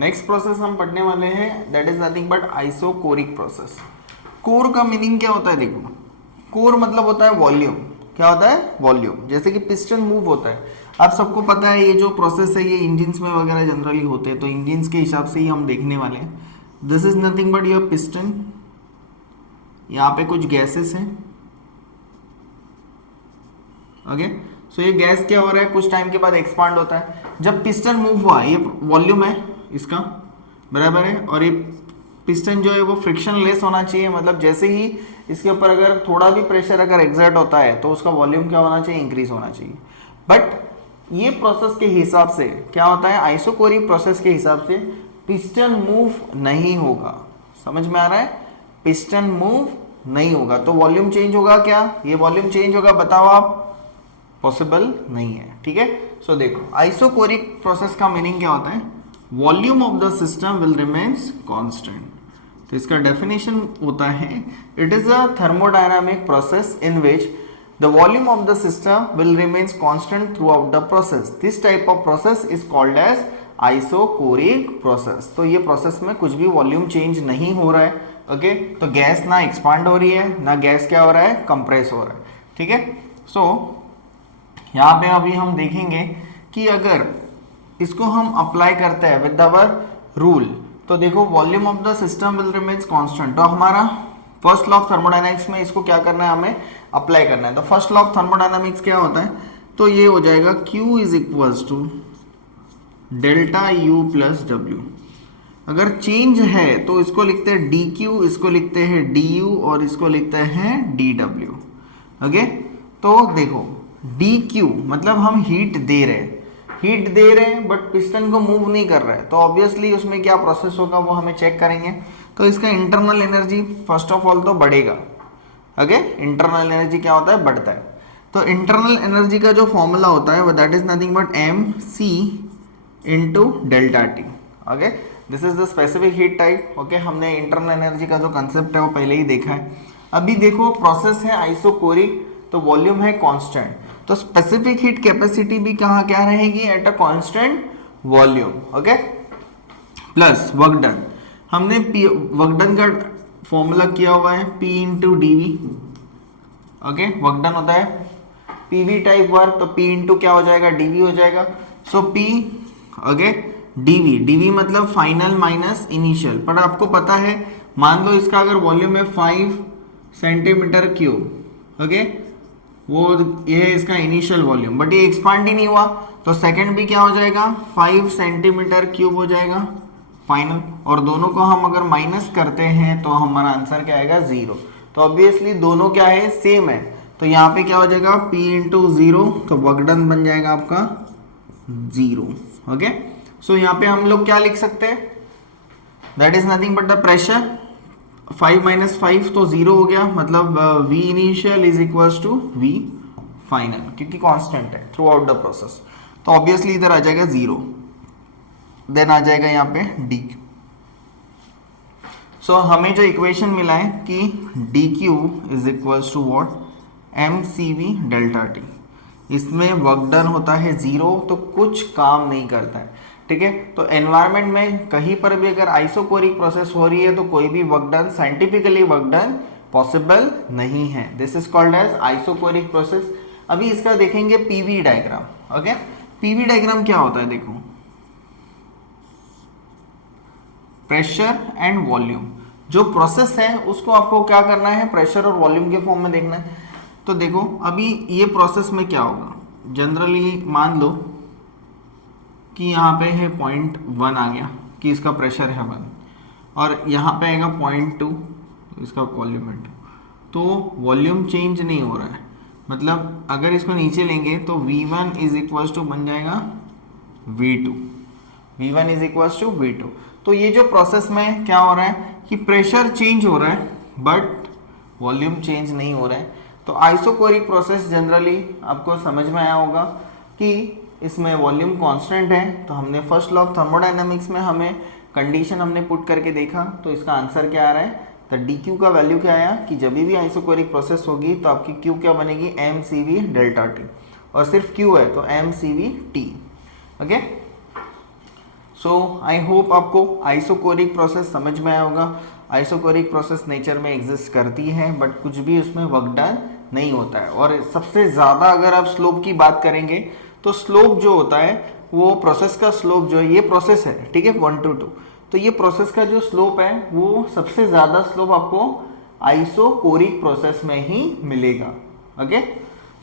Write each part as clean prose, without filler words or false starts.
Next process हम पढ़ने वाले हैं, that is nothing but isochoric process. Core का मीनिंग क्या होता है? देखो, कोर मतलब होता है वॉल्यूम। क्या होता है? वॉल्यूम। जैसे कि पिस्टन मूव होता है, आप सबको पता है ये जो प्रोसेस है ये इंजिन्स में वगैरह जनरली होते हैं, तो इंजिन्स के हिसाब से ही हम देखने वाले हैं। This is nothing but your piston. यहाँ पे कुछ गैसेस हैं, ओके। सो ये गैस क्या हो रहा है, कुछ टाइम के बाद एक्सपांड होता है। जब पिस्टन मूव हुआ, ये वॉल्यूम है इसका, बराबर है, और ये पिस्टन जो है वो फ्रिक्शन लेस होना चाहिए, मतलब जैसे ही इसके ऊपर अगर थोड़ा भी प्रेशर अगर एग्जर्ट होता है तो उसका वॉल्यूम क्या होना चाहिए? इंक्रीज होना चाहिए। बट ये प्रोसेस के हिसाब से क्या होता है, आइसोकोरिक प्रोसेस के हिसाब से पिस्टन मूव नहीं होगा। समझ में आ रहा है? पिस्टन मूव नहीं होगा तो वॉल्यूम चेंज होगा क्या? ये वॉल्यूम चेंज होगा, बताओ आप? पॉसिबल नहीं है, ठीक है। सो देखो, आइसोकोरिक प्रोसेस का मीनिंग क्या होता है? Volume of the system will remains constant. तो इसका डेफिनेशन होता है, it is a thermodynamic process in which the volume of the system will remains constant throughout the process. This type of process is called as isochoric process. तो ये process में कुछ भी volume change नहीं हो रहा है, okay. तो गैस ना एक्सपांड हो रही है, ना गैस क्या हो रहा है? कंप्रेस हो रहा है, ठीक है। सो यहाँ पे अभी हम देखेंगे कि अगर इसको हम अप्लाई करते हैं विद आवर रूल, तो देखो volume of the system will remains constant. तो हमारा फर्स्ट लॉ ऑफ थर्मोडायनामिक्स में इसको क्या करना है? हमें अप्लाई करना है। तो फर्स्ट लॉ ऑफ थर्मोडायनामिक्स क्या होता है? तो ये हो जाएगा Q is equals to delta U plus W. अगर चेंज है तो इसको लिखते हैं dQ, इसको लिखते हैं du और इसको लिखते हैं dw, ओके। तो देखो dQ मतलब हम हीट दे रहे हैं बट पिस्टन को मूव नहीं कर रहा है, तो ऑब्वियसली उसमें क्या प्रोसेस होगा वो हमें चेक करेंगे। तो इसका internal energy first of all तो बढ़ेगा, ओके। इंटरनल एनर्जी क्या होता है? बढ़ता है। तो इंटरनल एनर्जी का जो फॉर्मूला होता है वो that is nothing but mc into delta T, okay. This is the specific heat type, okay. हमने इंटरनल एनर्जी का जो कंसेप्ट है वो पहले ही देखा है। अभी देखो प्रोसेस है आइसोकोरिक, तो वॉल्यूम है कांस्टेंट, तो स्पेसिफिक हीट कैपेसिटी भी कहाँ क्या रहेगी? At a constant volume, okay. Plus work done, हमने वर्क डन का फॉर्मूला किया हुआ है P into D V, okay. Work done होता है पीवी टाइप वर्क, तो P इंटू क्या हो जाएगा? dv हो जाएगा। सो P, ओके, dv मतलब फाइनल माइनस इनिशियल। पर आपको पता है, मान लो इसका अगर वॉल्यूम है 5 सेंटीमीटर क्यूब, ओके, वो ये है इसका इनिशियल वॉल्यूम, बट ये एक्सपांड ही नहीं हुआ, तो सेकंड भी क्या हो जाएगा? 5 सेंटीमीटर क्यूब हो जाएगा फाइनल। और दोनों को हम अगर माइनस करते हैं तो हमारा आंसर क्या आएगा? 0। तो ऑब्वियसली दोनों क्या है? सेम है। तो यहाँ पे क्या हो जाएगा? P इंटू 0, तो वर्क डन बन जाएगा आपका 0, ओके। सो यहाँ पे हम लोग क्या लिख सकते हैं? That is nothing but the pressure. 5 minus 5 तो 0 हो गया, मतलब V initial is equals to V final, क्योंकि कांस्टेंट है थ्रू आउट द प्रोसेस। तो ऑब्वियसली इधर आ जाएगा 0, देन आ जाएगा यहाँ पे D। सो हमें जो इक्वेशन मिला है कि dQ is equals to what? mcv delta T. इसमें वर्क डन होता है 0, तो कुछ काम नहीं करता है, ठीक है। तो एनवायरनमेंट में कहीं पर भी अगर आइसोकोरिक प्रोसेस हो रही है तो कोई भी work done, scientifically work done possible नहीं है। This is called as isochoric process. अभी इसका देखेंगे PV diagram, okay. PV diagram क्या होता है? देखो, प्रेशर एंड वॉल्यूम, जो प्रोसेस है उसको आपको क्या करना है? प्रेशर और वॉल्यूम के फॉर्म में देखना है। तो देखो अभी ये प्रोसेस में क्या होगा? जनरली मान लो कि यहाँ पे है 0.1 आ गया कि इसका प्रेशर है 1, और यहाँ पे आएगा 0.2, इसका वॉल्यूम है 2, तो वॉल्यूम चेंज नहीं हो रहा है। मतलब अगर इसको नीचे लेंगे तो V1 इज इक्वल्स टू बन जाएगा V2, V1 is equals to V2। तो ये जो प्रोसेस में क्या हो रहा है कि प्रेशर चेंज हो रहा है बट वॉल्यूम चेंज नहीं हो रहा है। तो आइसोकोरिक प्रोसेस जनरली आपको समझ में आया होगा कि इसमें वॉल्यूम कांस्टेंट है। तो हमने फर्स्ट लॉ ऑफ थर्मोडायनामिक्स में हमें कंडीशन हमने पुट करके देखा, तो इसका आंसर क्या आ रहा है? तो dQ का वैल्यू क्या आया कि जब भी आइसोकोरिक प्रोसेस होगी तो आपकी Q क्या बनेगी? mcv डेल्टा टी, और सिर्फ Q है तो mcv t, okay. So I hope आपको आइसोकोरिक प्रोसेस समझ में आया होगा। आइसोकोरिक प्रोसेस नेचर में एग्जिस्ट करती है, बट कुछ भी उसमें वर्क डन नहीं होता है। और सबसे ज़्यादा अगर आप स्लोप की बात करेंगे तो स्लोप जो होता है वो प्रोसेस का स्लोप जो है, ये प्रोसेस है ठीक है 1 to 2, तो ये प्रोसेस का जो स्लोप है वो सबसे ज़्यादा स्लोप आपको आइसोकोरिक प्रोसेस में ही मिलेगा। ओके,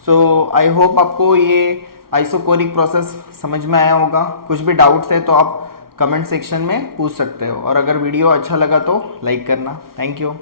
सो आई होप आपको ये आइसोकोरिक प्रोसेस समझ में आया होगा। कुछ भी डाउट्स है तो आप कमेंट सेक्शन में पूछ सकते हो, और अगर वीडियो अच्छा लगा तो लाइक करना। Thank you.